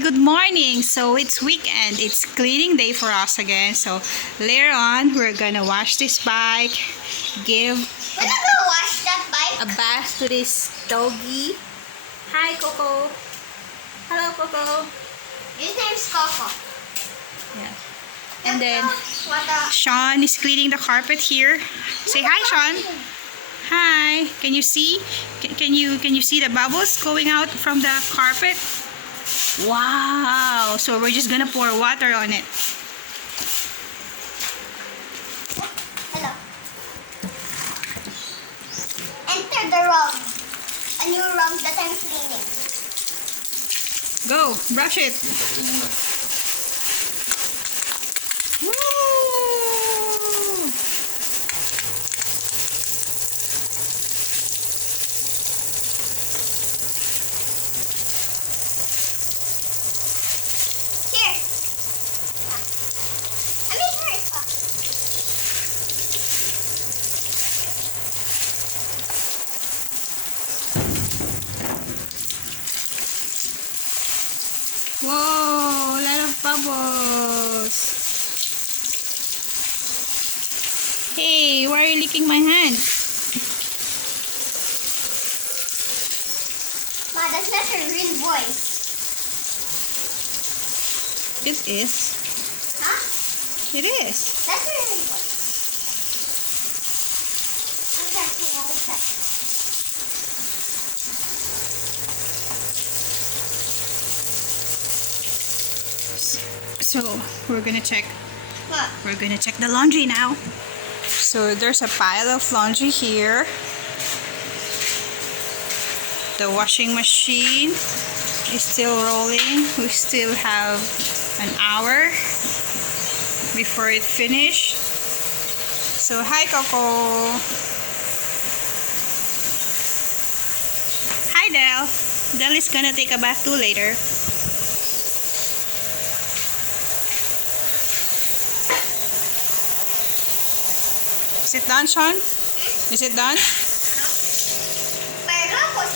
Good morning. So it's weekend. It's cleaning day for us again. So later on, we're gonna wash this bike, give We're not gonna wash that bike. a bath to this doggy. Hi, Coco. Hello, Coco. His name's Coco. Yeah. And then What the? Sean is cleaning the carpet here. Say hi, Sean. Hi. Can you see? Can you see the bubbles going out from the carpet? Wow. So we're just gonna pour water on it. Hello. Enter the rug. A new rug that I'm cleaning. Go, brush it. Woo! Here. I mean, here. Whoa, a lot of bubbles. Hey, why are you licking my hand? Ma, that's not a real voice. It is. Huh? It is. That's a real voice. I'm testing all the time. So, we're gonna check. What? We're gonna check the laundry now. So, there's a pile of laundry here. The washing machine is still rolling. We still have an hour before it finished. So, hi, Coco. Hi, Del. Del is gonna take a bath too later. Is it done, Sean? Is it done? Pero kung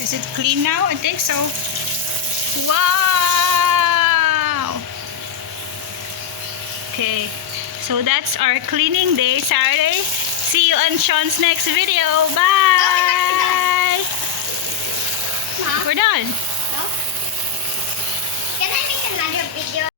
Is it clean now? I think so. Wow! Okay, so that's our cleaning day, Saturday. See you on Sean's next video. Bye! Ma? We're done. No? Can I make another video?